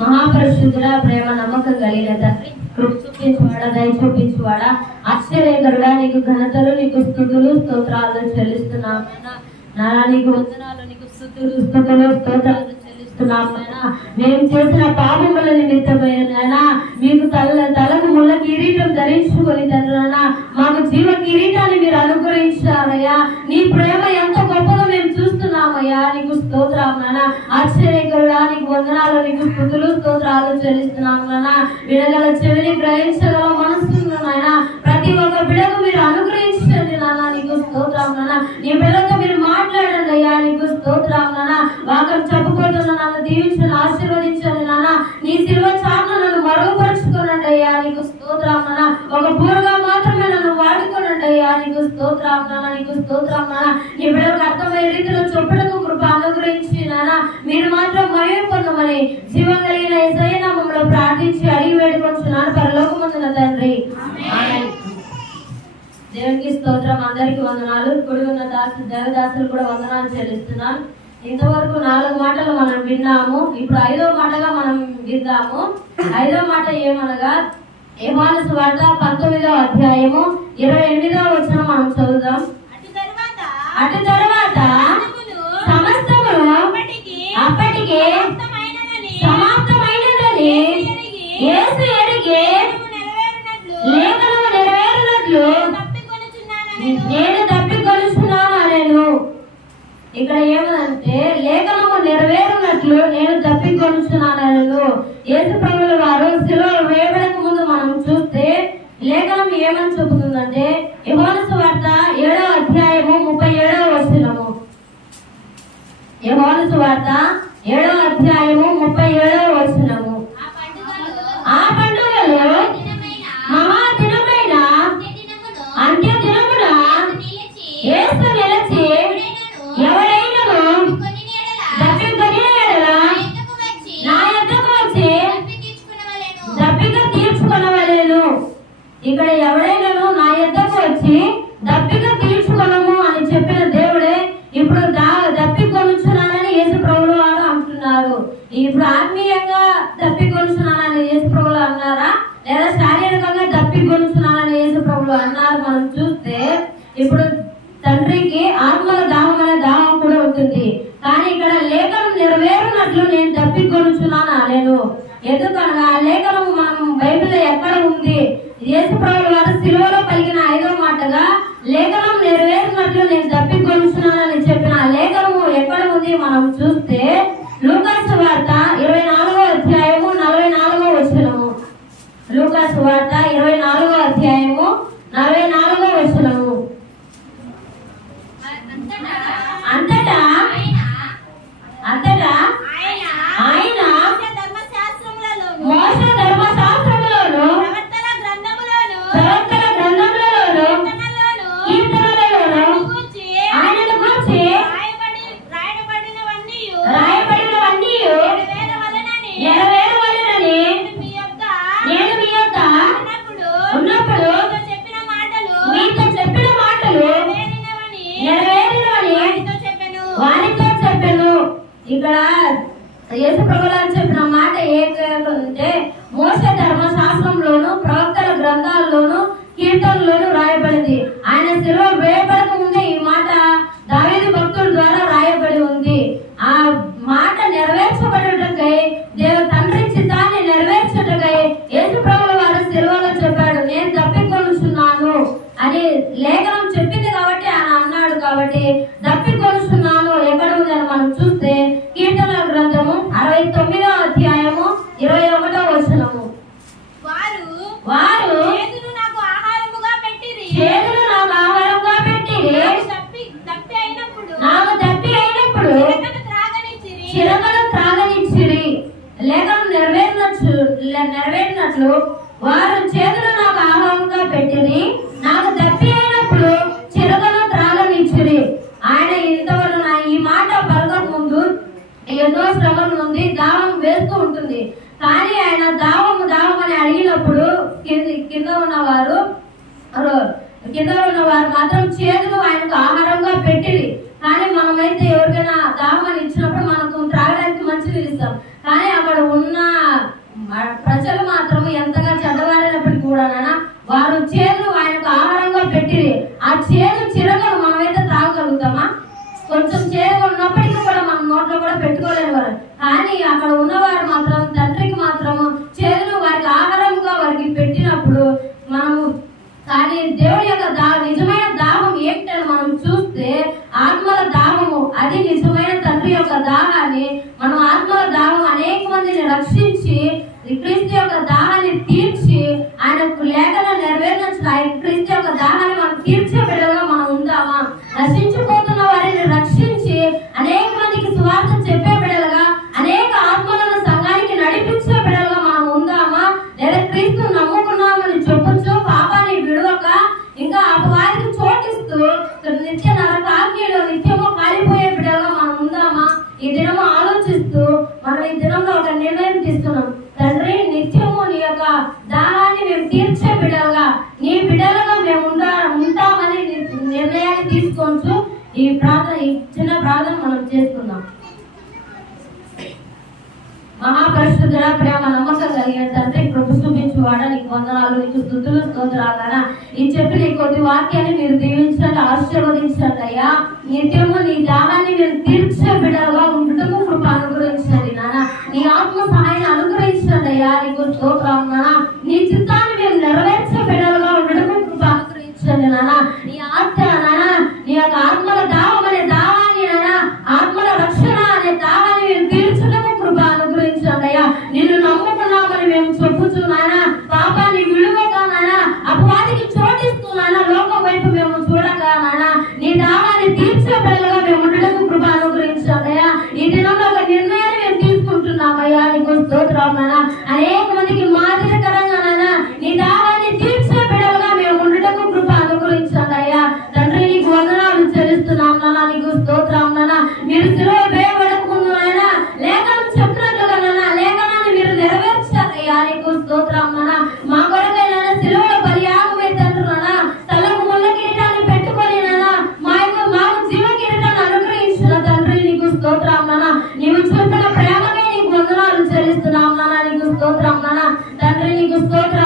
మహాపరిశుద్ధుడ ప్రేమ నమ్మకం కలిగిన తండ్రి కృప చూపించువాడా దయ చూపించువాడా ఆశ్చర్యకరుడా నీకు ఘనతలు నీకు స్థుతులు స్తోత్రాలు చెల్లిస్తున్నామైనా నాయనా. నీకు వందనాలు నీకు స్థుతులు స్తోత్రాలు మేము చేసిన పాపముల నిమిత్తమైన మీకు తల తలకు ముళ్ళ కిరీటం ధరించుకొని తండ్రి మాకు జీవ కిరీటాన్ని మీరు అనుగ్రహించారయ్యా. నీ ప్రేమ ఎంత స్తోత్రాలు నాన్న. ఆశ్చర్యకరుడా నీకు వందనాలు నీకు స్థుతులు స్తోత్రాలు చెల్లిస్తున్నాం నాన్న. వినగల చెవిని గ్రహించగల మనసు నాయన. ప్రతి ఒక్క బిడకు మీరు అనుగ్రహించండి నాన్న. నీకు స్తోత్రం నాన్న. నీ బిడ్డతో మీరు మాట్లాడండి అయ్యా. నీకు స్తోత్రం నాన్న. వాకం చెప్పుకోతున్న నాన్న దీవించండి ఆశీర్వదించండి నాన్న. నీ శిల్వ చాటున నన్ను మరుగుపరుచుకోనండి అయ్యా. నీకు స్తోత్రం నాన్న. ఒక బూరగా మాత్రమే నన్ను వాడుకోనండి అయ్యా. నీకు స్తోత్రం నాన్న. నీకు స్తోత్రం నాన్న. నీ దేవునికి స్తోత్రం. అందరికి వందనాలు. కుడి ఉన్న దాసు దేవదాసులు కూడా వందనాలు చెల్లిస్తున్నాను ఇంతవరకు నాలుగు మాటలు మనం విన్నాము. ఇప్పుడు ఐదో మాటగా మనం విందాము. ఐదో మాట ఏమనగా ఏమాను వార్త పంతొమ్మిదో అధ్యాయము ఇరవై ఎనిమిదో వచ్చిన మనం చదువుదాం. అటు తరువాత సమస్తమును అప్పటికి నేను నేను తప్పికొలుస్తున్నాను నేను? ఇక్కడ ఏమంటే లేఖనము నెరవేరినట్లు నేను తప్పికొలుస్తున్నాను యేసు ప్రభుల వారు శిలువ వేయడానికి ముందు మనం చూస్తే లేఖనం ఏమని చెబుతుందంటే యోహాను వార్త ఏడో అధ్యాయము ముప్పై ఏడో వచనము. యోహాను వార్త ఏడో అధ్యాయము ముప్పై ఏడో వచనము. ఇక్కడ ఎవరైనాను నా యొద్దకు వచ్చి దప్పిక తీర్చుకున్నాము అని చెప్పిన దేవుడే ఇప్పుడు దా దప్పికొనుచున్నానని యేసు ప్రభులు వారు అంటున్నారు. ఇప్పుడు ఆత్మీయంగా దప్పికొనుచున్నానని యేసు ప్రభులు అన్నారా? లేదా శారీరకంగా దప్పికొనుచున్నానని యేసు ప్రభులు అన్నారు? మనం చూస్తే ఇప్పుడు తండ్రికి ఆత్మల దాహం అనే దాహం కూడా ఉంటుంది. కానీ ఇక్కడ లేఖనం నెరవేరునట్లు నేను దప్పికొనుచున్నాను నేను ఎందుకనగా ఆ లేఖనం మనం బైబిల్లో ఎక్కడ ఉంది? దేశ ప్రభువు వారు సిలువలో పలికిన ఐదవ మాటగా లేఖనం నెరవేరినట్లు నేను తప్పికొనుచున్నానని చెప్పిన ఆ లేఖనము ఎక్కడ ఉంది? మనం చూస్తే లూకాసు వార్త ఇరవై నాలుగో అధ్యాయము నలభై నాలుగో వచనము. లూకాసు వార్త ఇరవై నాలుగో అధ్యాయము నలభై నాలుగో చెప్పెను వారితో చెప్పాను? ఇక్కడ యేసు ప్రభులారు చెప్పిన మాట ఏంటంటే మోస ధర్మశాస్త్రంలోను ప్రవక్తల గ్రంథాల్లోను కీర్తనలోను రాయబడింది. ఆయన శిలువ వేయబడక ముందే ఈ మాట దావేది భక్తుల ద్వారా రాయబడి ఉంది. ఆ మాట నెరవేర్చబడుటకై దేవ తండ్రి చిత్తాన్ని నెరవేర్చుటకై యేసు ప్రభుల వారు శిలువలో చెప్పాడు. నేను తప్పికొనుచున్నాను అని లేఖనం చెప్పింది కాబట్టి ఆయన అన్నాడు కాబట్టి నెరవేరినట్లు వారు చేతులు నాకు ఆహారంగా పెట్టిని నాకు తప్పి అయినప్పుడు చిరకలు త్రాగనిచ్చిరి ఆయన ఇంతవరకు నా ఈ మాట పలకక ముందు ఎన్నో శ్రమల నుండి దావం వేస్తూ ఉంటుంది. కానీ ఆయన దావము దావం అని అడిగినప్పుడు కింద కింద ఉన్నవారు కింద ఉన్నవారు మాత్రం చేతులు ఆయనకు ఆహారంగా పెట్టిరి. కొంచెం చేయకున్నప్పటికీ కూడా మన నోట్లో కూడా పెట్టుకోలేము వారు. కానీ అక్కడ ఉన్నవారు మాత్రం తండ్రికి మాత్రము చేతులు వారికి ఆహారంగా వారికి పెట్టినప్పుడు మనము కానీ దేవుడి యొక్క దా నిజమైన దాహం ఏంటని మనం చూస్తే ఆత్మల దాహము అది నిజమైన తండ్రి యొక్క దాహాన్ని మనం ఆత్మల దాహం అనేక మందిని రక్షించి క్రీస్తు యొక్క దాహాన్ని ఈ దినము ఆలోచిస్తూ మనం ఈ దినంలో ఒక నిర్ణయం తీసుకున్నాం. తండ్రి నిత్యము నీ యొక్క దానాన్ని మేము తీర్చే బిడ్డలుగా నీ బిడ్డలుగా మేము ఉంటామని నిర్ణయాన్ని తీసుకుంటూ ఈ ప్రార్థన ఈ చిన్న ప్రార్థన మనం చేసుకున్నాం. మహాపరిశుద్ధ ప్రేమ నమ్మకం కలిగిన తండ్రి వందనాలు నీకు స్థుతులు స్తోత్రాలనా? నేను చెప్పిన ఈ కొద్ది వాక్యాన్ని మీరు దీవించండి ఆశీర్వదించండి అయ్యా నిత్యము నీ దానాన్ని మీరు తీర్చే బిడ్డగా ఉండటము కృప అనుగ్రహించండి నాన్న. నీ ఆత్మ సహాయాన్ని అనుగ్రహించండి అయ్యా నీకు స్తోత్రాలు నాన్న. నీ చిత్త ఆలయానికి స్తోత్రం చెల్లిస్తున్నాం నానా నీకు స్తోత్రం నానా తండ్రి నీకు స్తోత్రం